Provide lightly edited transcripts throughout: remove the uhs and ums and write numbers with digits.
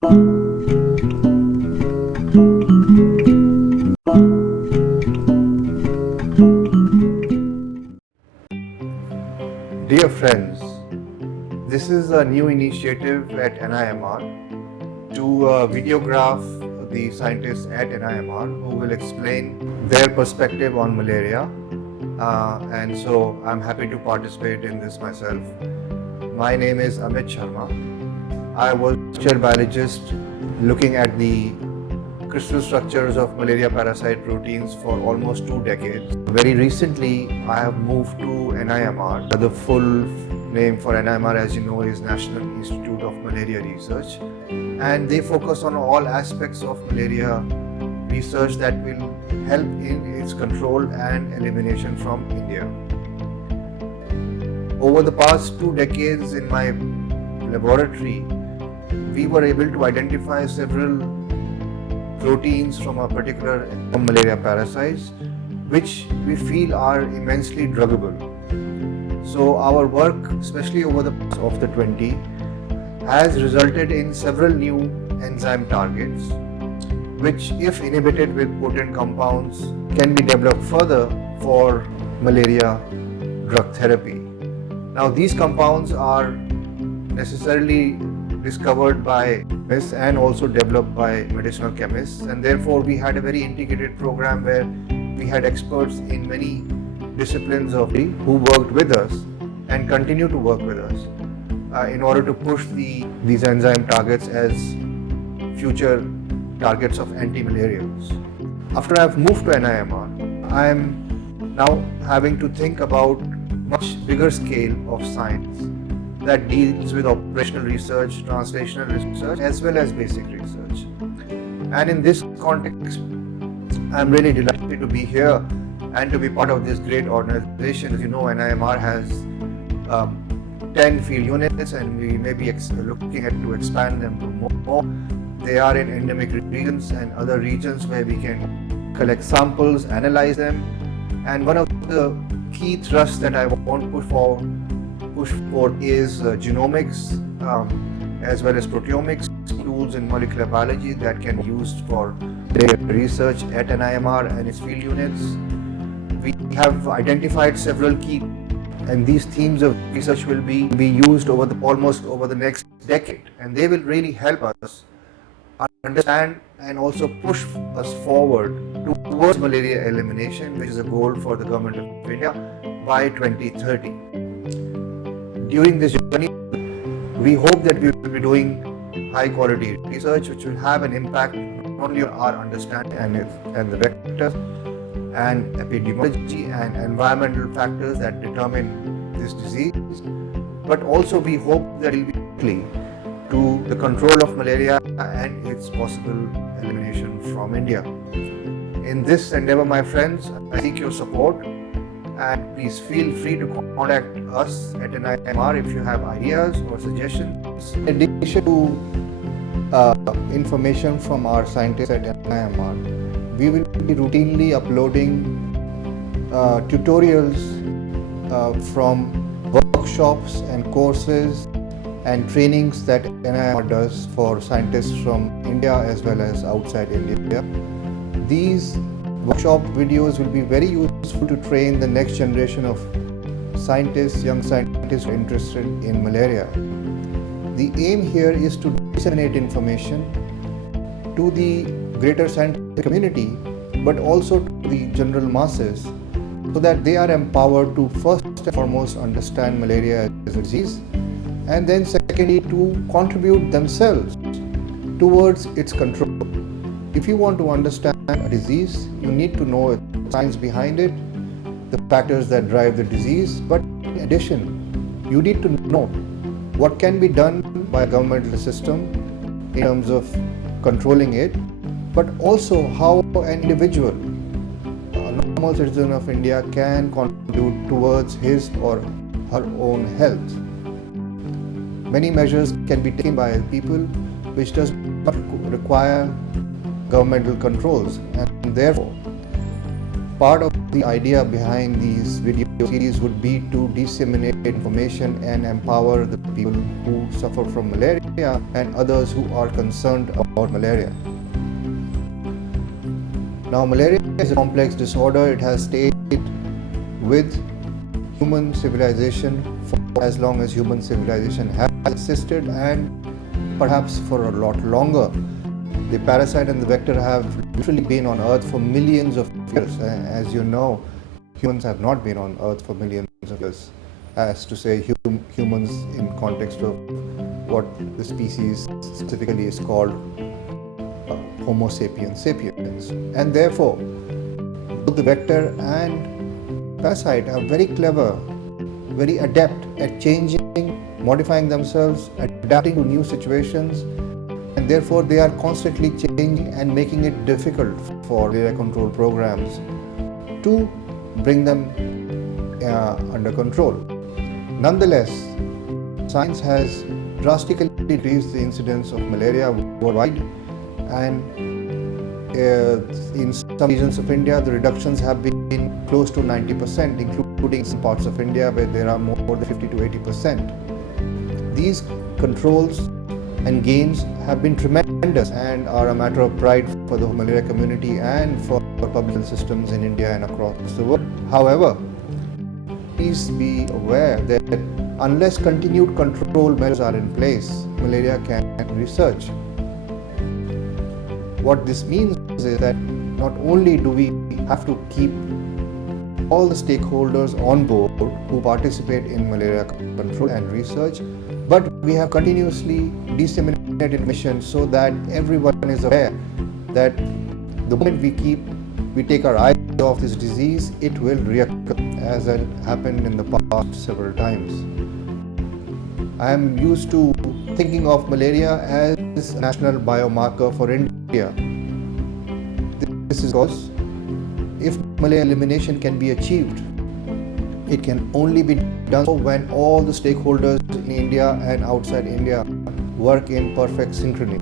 Dear friends, this is a new initiative at NIMR to videograph the scientists at NIMR who will explain their perspective on malaria. And so I'm happy to participate in this myself. My name is Amit Sharma. I was a biologist looking at the crystal structures of malaria parasite proteins for almost 2 decades. Very recently, I have moved to NIMR. The full name for NIMR, as you know, is National Institute of Malaria Research, and they focus on all aspects of malaria research that will help in its control and elimination from India. Over the past 2 decades in my laboratory, we were able to identify several proteins from a particular malaria parasites which we feel are immensely druggable. So our work, especially over the past of the 20, has resulted in several new enzyme targets which, if inhibited with potent compounds, can be developed further for malaria drug therapy. Now these compounds are necessarily discovered by chemists and also developed by medicinal chemists, and therefore we had a very integrated program where we had experts in many disciplines of who worked with us and continue to work with us in order to push these enzyme targets as future targets of anti-malarials. After I've moved to NIMR, I am now having to think about much bigger scale of science that deals with operational research, translational research, as well as basic research. And in this context, I'm really delighted to be here and to be part of this great organization. As you know, NIMR has 10 field units, and we may be looking at to expand them to more. They are in endemic regions and other regions where we can collect samples, analyze them. And one of the key thrusts that I want to push for is genomics as well as proteomics tools in molecular biology that can be used for research at NIMR and its field units. We have identified several key, and these themes of research will be used almost over the next decade, and they will really help us understand and also push us forward towards malaria elimination, which is a goal for the government of India by 2030. During this journey, we hope that we will be doing high quality research which will have an impact not only on our understanding and the vectors and epidemiology and environmental factors that determine this disease, but also we hope that it will be key to the control of malaria and its possible elimination from India. In this endeavor, my friends, I seek your support, and please feel free to contact us at NIMR if you have ideas or suggestions. In addition to information from our scientists at NIMR, we will be routinely uploading tutorials from workshops and courses and trainings that NIMR does for scientists from India as well as outside India. These workshop videos will be very useful to train the next generation of scientists, young scientists who are interested in malaria. The aim here is to disseminate information to the greater scientific community, but also to the general masses, so that they are empowered to first and foremost understand malaria as a disease, and then secondly to contribute themselves towards its control. If you want to understand a disease, you need to know the science behind it, the factors that drive the disease, but in addition, you need to know what can be done by a governmental system in terms of controlling it, but also how an individual, a normal citizen of India, can contribute towards his or her own health. Many measures can be taken by people which does not require governmental controls, and therefore part of the idea behind these video series would be to disseminate information and empower the people who suffer from malaria and others who are concerned about malaria. Now, malaria is a complex disorder. It has stayed with human civilization for as long as human civilization has existed, and perhaps for a lot longer. The parasite and the vector have literally been on Earth for millions of years. As you know, humans have not been on Earth for millions of years, as to say humans in context of what the species specifically is called Homo sapiens sapiens. And therefore, both the vector and parasite are very clever, very adept at changing, modifying themselves, adapting to new situations, and therefore they are constantly changing and making it difficult for malaria control programs to bring them under control. Nonetheless, science has drastically decreased the incidence of malaria worldwide, and in some regions of India, the reductions have been close to 90%, including some parts of India where there are more than 50 to 80%. These controls and gains have been tremendous and are a matter of pride for the malaria community and for public health systems in India and across the world. However, please be aware that unless continued control measures are in place, malaria can resurge. What this means is that not only do we have to keep all the stakeholders on board who participate in malaria control and research, but we have continuously disseminated information so that everyone is aware that the moment we take our eyes off this disease, it will reoccur, as had happened in the past several times. I am used to thinking of malaria as a national biomarker for India. This is because if malaria elimination can be achieved, it can only be done so when all the stakeholders in India and outside India work in perfect synchrony.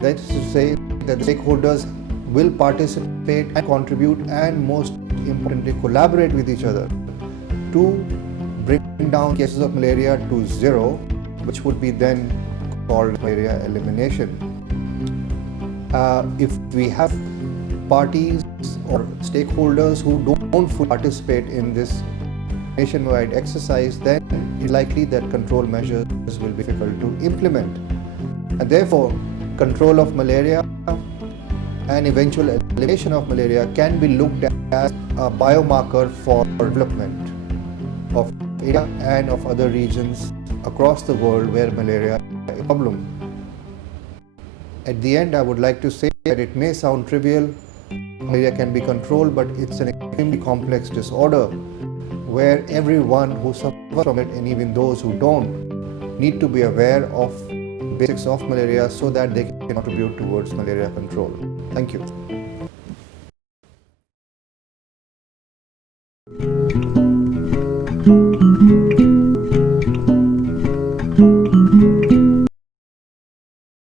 That is to say that the stakeholders will participate and contribute, and most importantly collaborate with each other to bring down cases of malaria to zero, which would be then called malaria elimination. If we have parties or stakeholders who don't fully participate in this nationwide exercise, then it's likely that control measures will be difficult to implement. And therefore, control of malaria and eventual elimination of malaria can be looked at as a biomarker for development of India and of other regions across the world where malaria is a problem. At the end, I would like to say that it may sound trivial, malaria can be controlled, but it's an extremely complex disorder where everyone who suffers from it, and even those who don't, need to be aware of basics of malaria so that they can contribute towards malaria control. Thank you.